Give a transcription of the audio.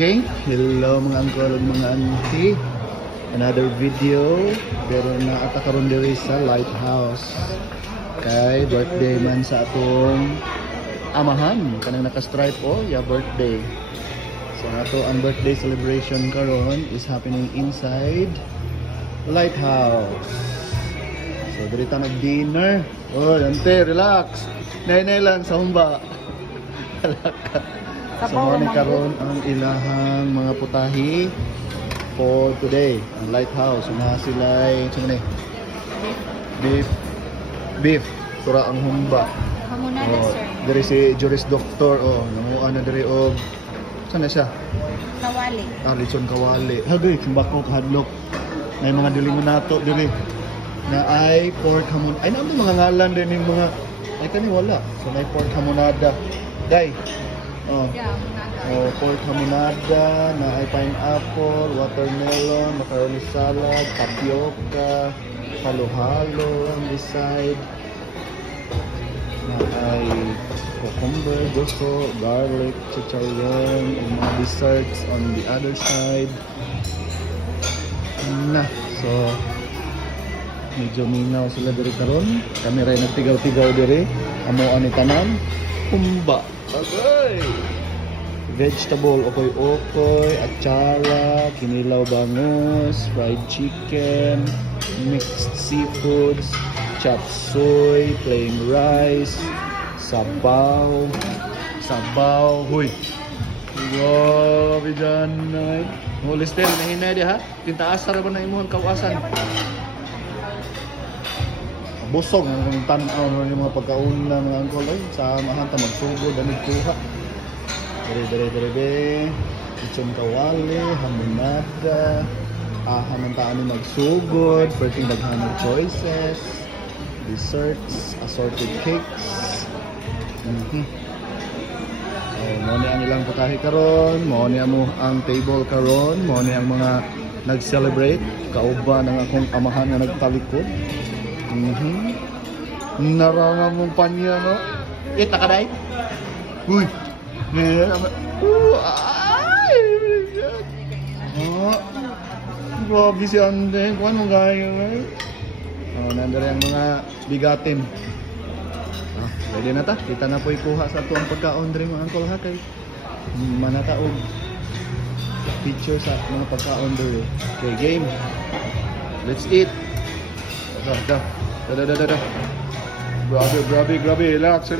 Okay, hello mga uncle ug mga auntie. Another video pero naata karon diri sa lighthouse. Kay birthday man sa atong amahan kanang naka-stripe ya birthday. So ato ang birthday celebration karon is happening inside lighthouse. So diri ta nag-dinner. Oh, ante, relax. Nay lang sa humba. So mo ni karon ang ilahang mga putahi for today ang lighthouse. Mga sila'y beef sura ang humba. Hamonada, sir. Diri si Juris Doctor namuha na diri og saan na siya? Kawali. Lechon kawali. Hagay simbako kahadlok. May mga dilimunato diri na ay pork hamon. Ay naman mga ngalan din yung mga ay kani wala. So may pork hamonada. Day. Pork hamonada, na ay pineapple, watermelon, macaroni salad, tapioca, halo-halo on this side. Na ay cucumber, gusto, garlic, chicharon, and mga desserts on the other side. So medyo minaw sila diri karon. Kami ray nagtigaw-tigaw diri. Amo ani tanan. Humba. Okay. Vegetable, okoy-okoy, atsara, kinilaw bangus, fried chicken, mixed seafoods, chop suey, plain rice, sabaw, huy. Grabe dyan, ay. Holy Stel, nahinay di ha? Tintaasar ba na imuhang kawasan? Busog ang tanaw ng mga pagkauna ng angkol ay sa mahanta magsugod damit kuha. Dere lechon kawali, hamonada, hamantaan ni magsugod, perting daghan choices, desserts, assorted cakes. So mo ni ang ilang putahe karon, mo ni mo ang table karon, mo ni ang mga nag-celebrate kauban ng akong amahan nga nagtalikod. Naranga mong panya, no? Kita ka day? Uy! Grabe si Ande. Kung anong gaya, eh? Nandari ang mga bigatin. Pwede na ta. Kita na po ikuha sa ito ang pagkaon rin mga angkol ha. Kay manataog picture sa mga pagkaon rin. Okay, game. Let's eat. Da. Grabe, relax.